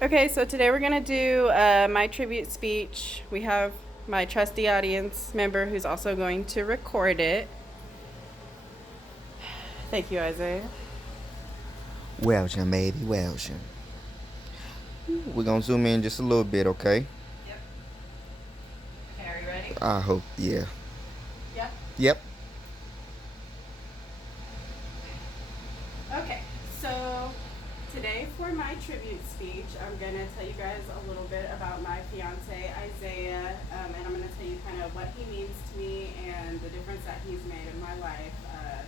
Okay, so today we're gonna do my tribute speech. We have my trusty audience member who's also going to record it. Thank you, Isaiah. Welcome, baby, welcome. We're gonna zoom in just a little bit, okay? Yep. Okay, are you ready? I hope, yeah. Yep. Yep. Okay, so today for my tribute speech, I'm gonna tell you guys a little bit about my fiance Isaiah, and I'm gonna tell you kind of what he means to me and the difference that he's made in my life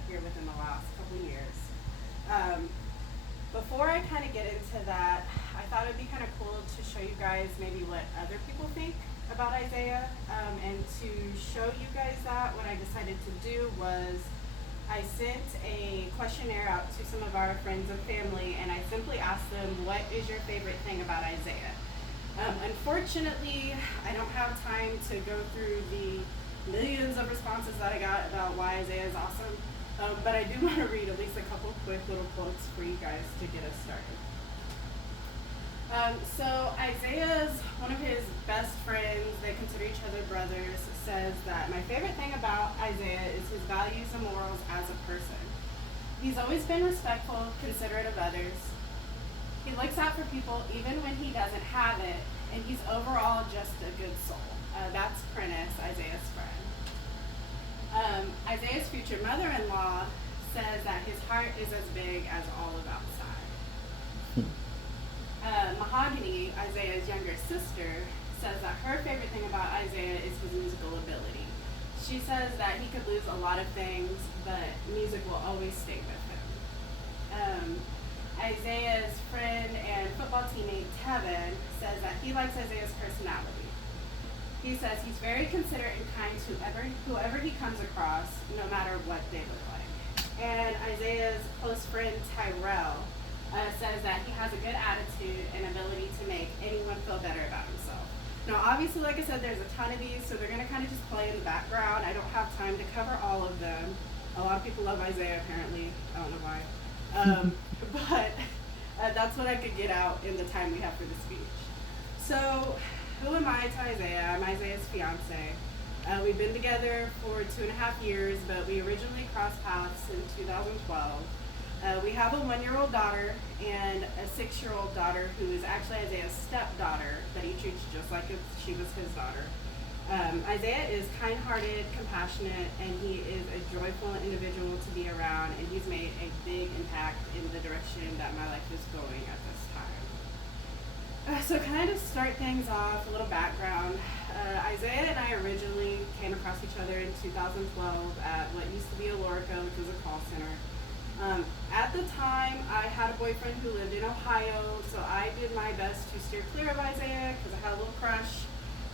here within the last couple years. Um, Before I kind of get into that, I thought it'd be kind of cool to show you guys maybe what other people think about Isaiah. And to show you guys that, what I decided to do was I sent a questionnaire out to some of our friends and family, and I simply asked them, what is your favorite thing about Isaiah? Unfortunately, I don't have time to go through the millions of responses that I got about why Isaiah is awesome. But I do want to read at least a couple quick little quotes for you guys to get us started. So Isaiah's one of his best friends, they consider each other brothers, says that my favorite thing about Isaiah is his values and morals as a person. He's always been respectful, considerate of others. He looks out for people even when he doesn't have it, and he's overall just a good soul. That's Prentice, Isaiah's friend. Isaiah's future mother-in-law says that his heart is as big as all of outside. Mahogany, Isaiah's younger sister, says that her favorite thing about Isaiah is his musical ability. She says that he could lose a lot of things, but music will always stay with him. Isaiah's friend and football teammate Tevin says that he likes Isaiah's personality. He says he's very considerate and kind to whoever he comes across, no matter what they look like. And Isaiah's close friend Tyrell says that he has a good attitude and ability to make anyone feel better about himself. Now, obviously, like I said, there's a ton of these, so they're going to kind of just play in the background. I don't have time to cover all of them. A lot of people love Isaiah, apparently. I don't know why. But that's what I could get out in the time we have for the speech. So, who am I to Isaiah? I'm Isaiah's fiance. We've been together for 2.5 years, but we originally crossed paths in 2012. We have a 1-year-old daughter and a 6-year-old daughter who is actually Isaiah's stepdaughter that he treats just like if she was his daughter. Isaiah is kind-hearted, compassionate, and he is a joyful individual to be around, and he's made a big impact in the direction that my life is going at this time. So kind of start things off, a little background. Isaiah and I originally came across each other in 2012 at what used to be a Lorica, which was a call center. At the time, I had a boyfriend who lived in Ohio, so I did my best to steer clear of Isaiah because I had a little crush,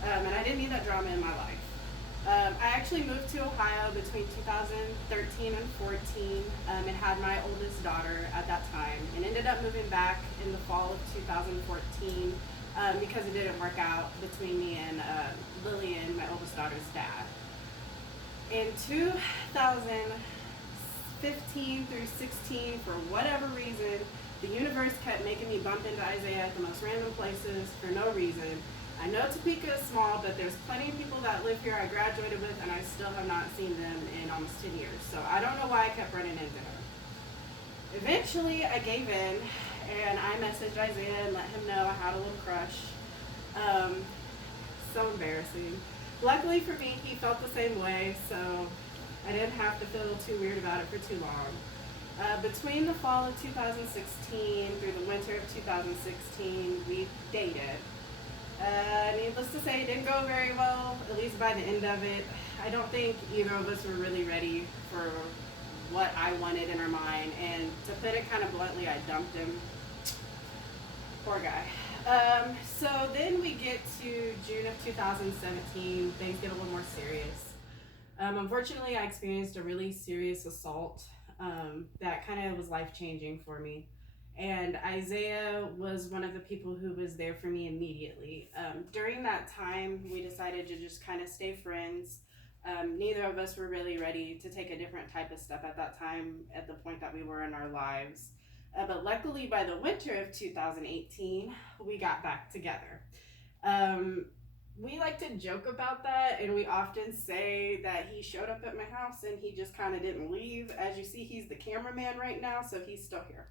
and I didn't need that drama in my life. I actually moved to Ohio between 2013 and 14 and had my oldest daughter at that time, and ended up moving back in the fall of 2014 because it didn't work out between me and Lillian, my oldest daughter's dad. In 2015 through 16, for whatever reason, the universe kept making me bump into Isaiah at the most random places for no reason. I know Topeka is small, but there's plenty of people that live here I graduated with, and I still have not seen them in almost 10 years. So I don't know why I kept running into her. Eventually, I gave in, and I messaged Isaiah and let him know I had a little crush. So embarrassing. Luckily for me, he felt the same way, so I didn't have to feel too weird about it for too long. Between the fall of 2016 through the winter of 2016, we dated. Needless to say, it didn't go very well, at least by the end of it. I don't think either of us were really ready for what I wanted in our mind, and to put it kind of bluntly, I dumped him. Poor guy. So then we get to June of 2017, things get a little more serious. Unfortunately, I experienced a really serious assault that kind of was life-changing for me. And Isaiah was one of the people who was there for me immediately. During that time, we decided to just kind of stay friends. Neither of us were really ready to take a different type of step at that time, at the point that we were in our lives. But luckily, by the winter of 2018, we got back together. Um, we like to joke about that, and we often say that he showed up at my house and he just kind of didn't leave. As you see, he's the cameraman right now, so he's still here.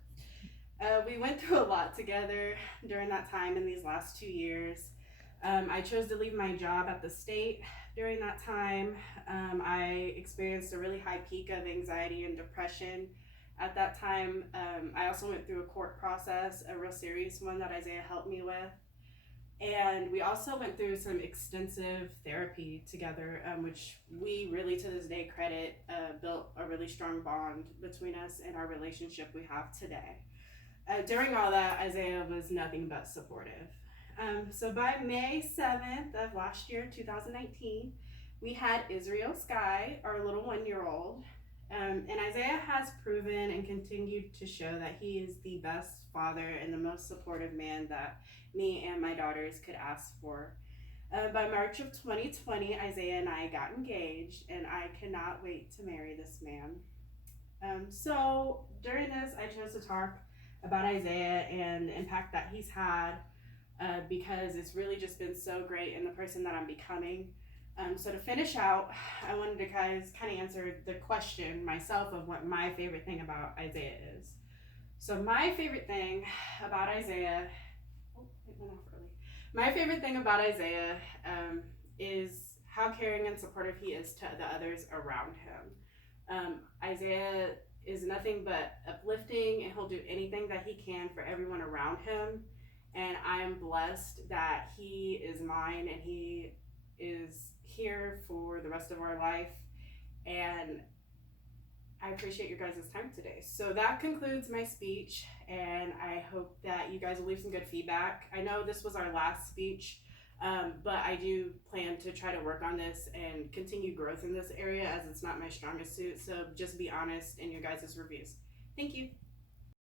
We went through a lot together during that time in these last 2 years. I chose to leave my job at the state during that time. I experienced a really high peak of anxiety and depression at that time. I also went through a court process, a real serious one that Isaiah helped me with. And we also went through some extensive therapy together, which we really to this day credit built a really strong bond between us and our relationship we have today. During all that, Isaiah was nothing but supportive. So by May 7th of last year, 2019, we had Israel Sky, our little 1 year old. And Isaiah has proven and continued to show that he is the best father and the most supportive man that me and my daughters could ask for. By March of 2020, Isaiah and I got engaged, and I cannot wait to marry this man. So during this, I chose to talk about Isaiah and the impact that he's had because it's really just been so great in the person that I'm becoming. So to finish out, I wanted to guys kind of answer the question myself of what my favorite thing about Isaiah is. So my favorite thing about Isaiah, oh, it went off early. My favorite thing about Isaiah is how caring and supportive he is to the others around him. Isaiah is nothing but uplifting, and he'll do anything that he can for everyone around him. And I am blessed that he is mine and he is here for the rest of our life. And I appreciate your guys' time today. So that concludes my speech, and I hope that you guys will leave some good feedback. I know this was our last speech, but I do plan to try to work on this and continue growth in this area as it's not my strongest suit. So just be honest in your guys' reviews. Thank you.